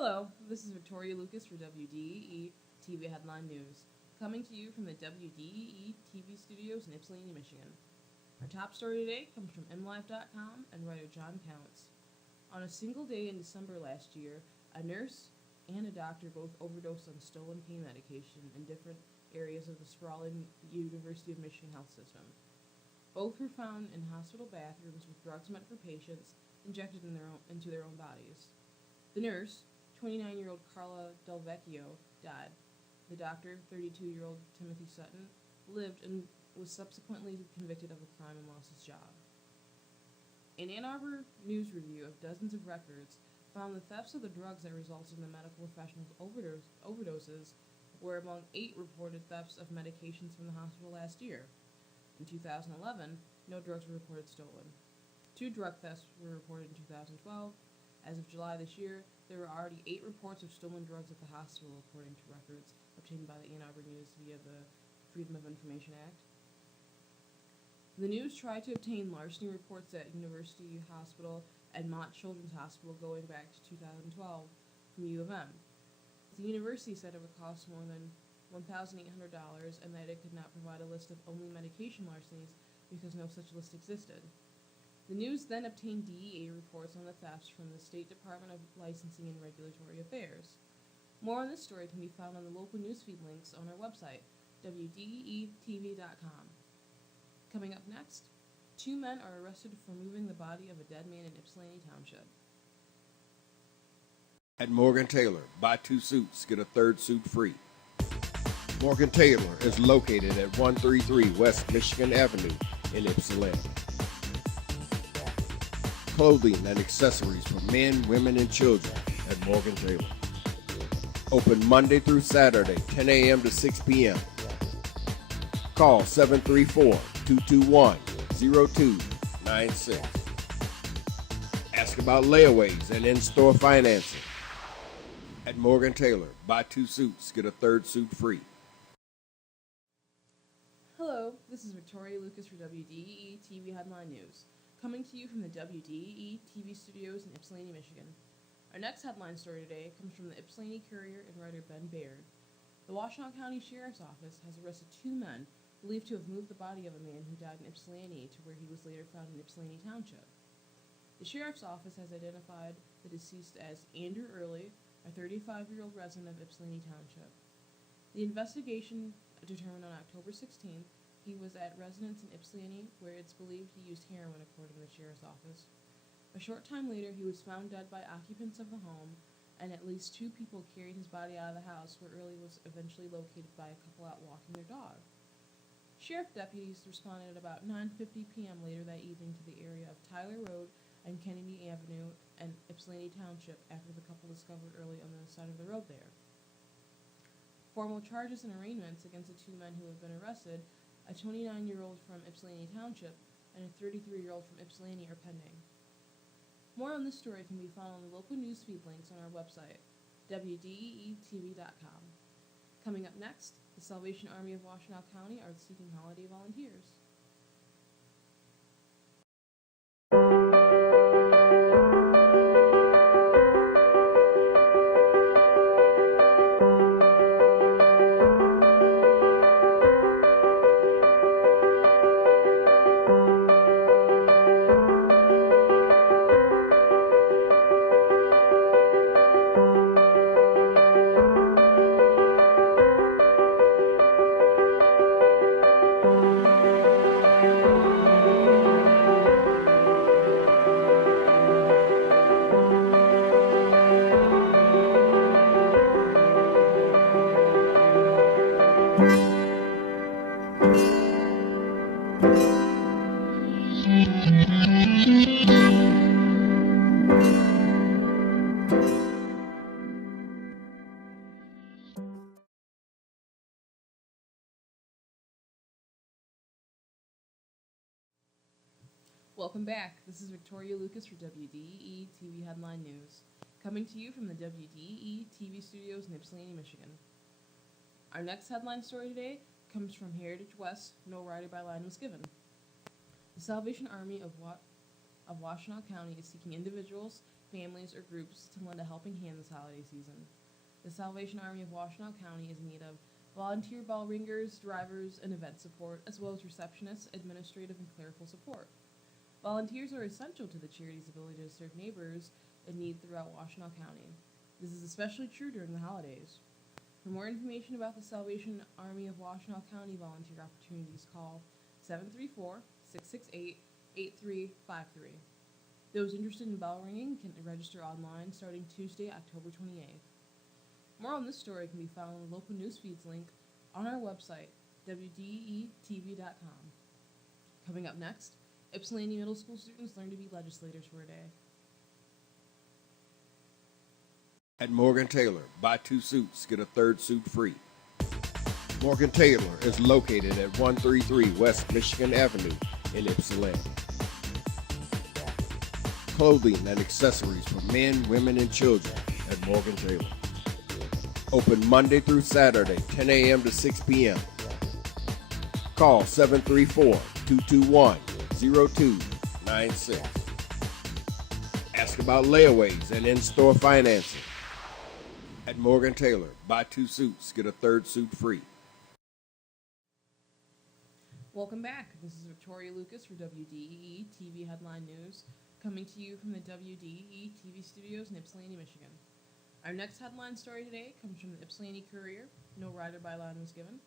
Hello, this is Victoria Lucas for WDEE-TV Headline News, coming to you from the WDEE-TV studios in Ypsilanti, Michigan. Our top story today comes from MLive.com and writer John Counts. On a single day in December last year, a nurse and a doctor both overdosed on stolen pain medication in different areas of the sprawling University of Michigan health system. Both were found in hospital bathrooms with drugs meant for patients injected into their own bodies. The nurse, 29-year-old Carla Del Vecchio, died. The doctor, 32-year-old Timothy Sutton, lived and was subsequently convicted of a crime and lost his job. An Ann Arbor News review of dozens of records found the thefts of the drugs that resulted in the medical professionals' overdoses were among 8 reported thefts of medications from the hospital last year. In 2011, no drugs were reported stolen. 2 drug thefts were reported in 2012. As of July this year, there were already 8 reports of stolen drugs at the hospital, according to records obtained by the Ann Arbor News via the Freedom of Information Act. The News tried to obtain larceny reports at University Hospital and Mott Children's Hospital going back to 2012 from U of M. The university said it would cost more than $1,800 and that it could not provide a list of only medication larcenies because no such list existed. The News then obtained DEA reports on the thefts from the State Department of Licensing and Regulatory Affairs. More on this story can be found on the local newsfeed links on our website, WDEE-TV.com. Coming up next, 2 men are arrested for moving the body of a dead man in Ypsilanti Township. At Morgan Taylor, buy 2 suits, get a 3rd suit free. Morgan Taylor is located at 133 West Michigan Avenue in Ypsilanti. Clothing and accessories for men, women, and children at Morgan Taylor. Open Monday through Saturday, 10 a.m. to 6 p.m. Call 734-221-0296. Ask about layaways and in-store financing. At Morgan Taylor, buy 2 suits, get a 3rd suit free. Hello, this is Victoria Lucas for WDEE-TV Headline News, coming to you from the WDEE-TV studios in Ypsilanti, Michigan. Our next headline story today comes from the Ypsilanti Courier and writer Ben Baird. The Washtenaw County Sheriff's Office has arrested 2 men believed to have moved the body of a man who died in Ypsilanti to where he was later found in Ypsilanti Township. The Sheriff's Office has identified the deceased as Andrew Early, a 35-year-old resident of Ypsilanti Township. The investigation determined on October 16th he was at residence in Ypsilanti, where it's believed he used heroin, according to the Sheriff's Office. A short time later, he was found dead by occupants of the home, and at least 2 people carried his body out of the house, where Early was eventually located by a couple out walking their dog. Sheriff deputies responded at about 9:50 p.m. later that evening to the area of Tyler Road and Kennedy Avenue and Ypsilanti Township after the couple discovered Early on the side of the road there. Formal charges and arraignments against the 2 men who have been arrested, a 29-year-old from Ypsilanti Township and a 33-year-old from Ypsilanti, are pending. More on this story can be found on the local newsfeed links on our website, WDEE-TV.com. Coming up next, the Salvation Army of Washtenaw County are seeking holiday volunteers. Welcome back. This is Victoria Lucas for WDEE-TV Headline News, coming to you from the WDEE-TV studios in Ypsilanti, Michigan. Our next headline story today comes from Heritage West. No rider by line was given. The Salvation Army of Washtenaw County is seeking individuals families, or groups to lend a helping hand this holiday season. The Salvation Army of Washtenaw County is in need of volunteer bell ringers, drivers, and event support, as well as receptionists, administrative, and clerical support. Volunteers are essential to the charity's ability to serve neighbors in need throughout Washtenaw County. This is especially true during the holidays. For more information about the Salvation Army of Washtenaw County volunteer opportunities, call 734-668-8353. Those interested in bell ringing can register online starting Tuesday, October 28th. More on this story can be found on the local newsfeeds link on our website, WDEE-TV.com. Coming up next, Ypsilanti Middle School students learn to be legislators for a day. At Morgan Taylor, buy 2 suits, get a 3rd suit free. Morgan Taylor is located at 133 West Michigan Avenue in Ypsilanti. Clothing and accessories for men, women, and children at Morgan Taylor. Open Monday through Saturday, 10 a.m. to 6 p.m. Call 734-221-0296. Ask about layaways and in-store financing. At Morgan Taylor, buy 2 suits, get a 3rd suit free. Welcome back. This is Victoria Lucas for WDEE-TV Headline News, coming to you from the WDEE-TV studios in Ypsilanti, Michigan. Our next headline story today comes from the Ypsilanti Courier. No rider byline was given.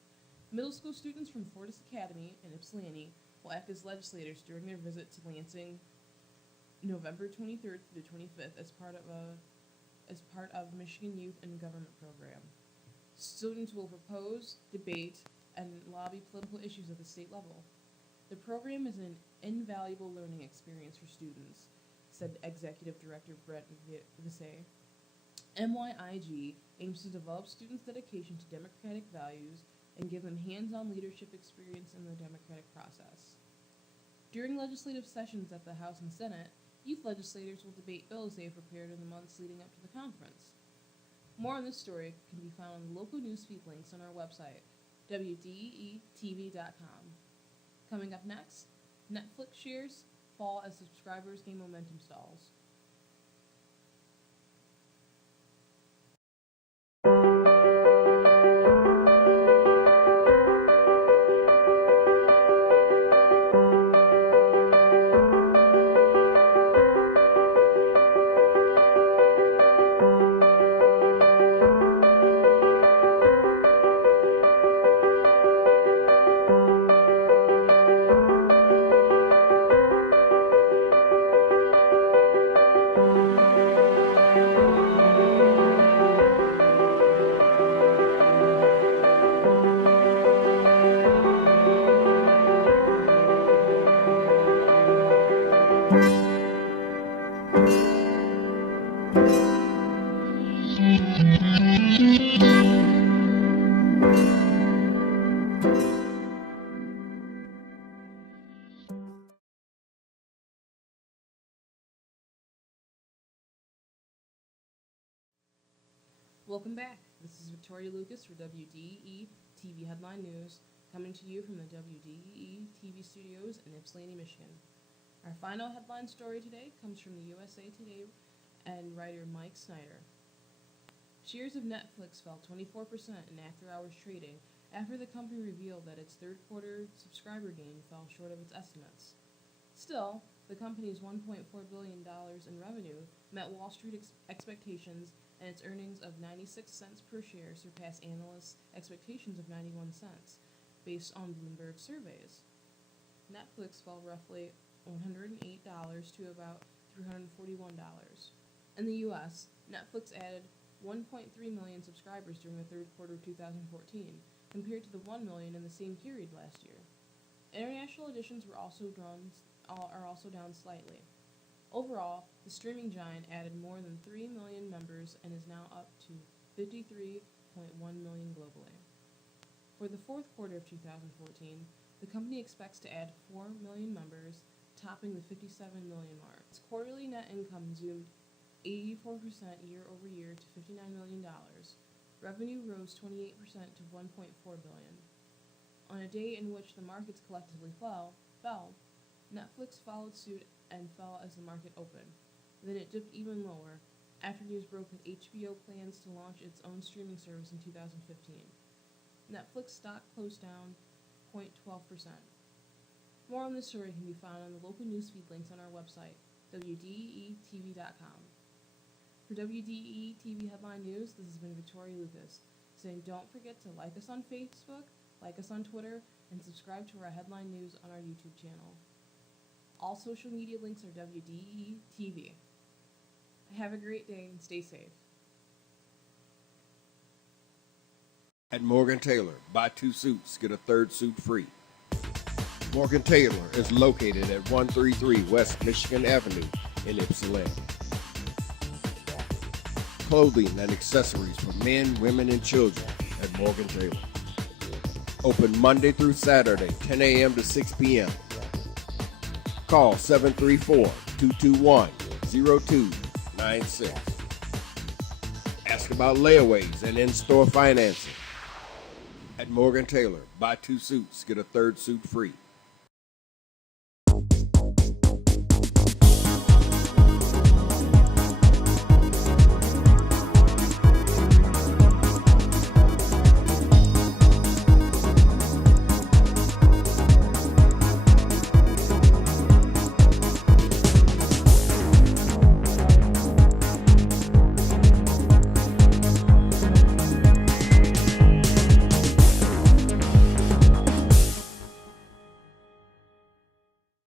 Middle school students from Fortis Academy in Ypsilanti will act as legislators during their visit to Lansing November 23rd through the 25th as part of Michigan Youth and Government Program. Students will propose, debate, and lobby political issues at the state level. The program is an invaluable learning experience for students, said Executive Director Brett Visay. MYIG aims to develop students' dedication to democratic values and give them hands-on leadership experience in the democratic process. During legislative sessions at the House and Senate, youth legislators will debate bills they have prepared in the months leading up to the conference. More on this story can be found on the local newsfeed links on our website, WDEE-TV.com. Coming up next, Netflix shares fall as subscribers gain momentum stalls. Welcome back. This is Victoria Lucas for WDEE-TV Headline News, coming to you from the WDEE-TV studios in Ypsilanti, Michigan. Our final headline story today comes from the USA Today and writer Mike Snyder. Shares of Netflix fell 24% in after-hours trading after the company revealed that its third-quarter subscriber gain fell short of its estimates. Still, the company's $1.4 billion in revenue met Wall Street expectations, and its earnings of 96 cents per share surpassed analysts' expectations of 91 cents, based on Bloomberg surveys. Netflix fell roughly $108 to about $341. In the U.S., Netflix added 1.3 million subscribers during the third quarter of 2014, compared to the 1 million in the same period last year. International additions are also down slightly. Overall, the streaming giant added more than 3 million members and is now up to 53.1 million globally. For the fourth quarter of 2014, the company expects to add 4 million members, topping the 57 million mark. Its quarterly net income zoomed 84% year over year to $59 million. Revenue rose 28% to $1.4 billion. On a day in which the markets collectively fell, Netflix followed suit and fell as the market opened. Then it dipped even lower after news broke that HBO plans to launch its own streaming service in 2015. Netflix stock closed down 0.12%. More on this story can be found on the local newsfeed links on our website, WDEE-TV.com. For WDEE-TV Headline News, this has been Victoria Lucas, saying don't forget to like us on Facebook, like us on Twitter, and subscribe to our headline news on our YouTube channel. All social media links are WDEE-TV. Have a great day and stay safe. At Morgan Taylor, buy 2 suits, get a 3rd suit free. Morgan Taylor is located at 133 West Michigan Avenue in Ypsilanti. Clothing and accessories for men, women, and children at Morgan Taylor. Open Monday through Saturday, 10 a.m. to 6 p.m. Call 734-221-0296. Ask about layaways and in-store financing. At Morgan Taylor, buy 2 suits, get a 3rd suit free.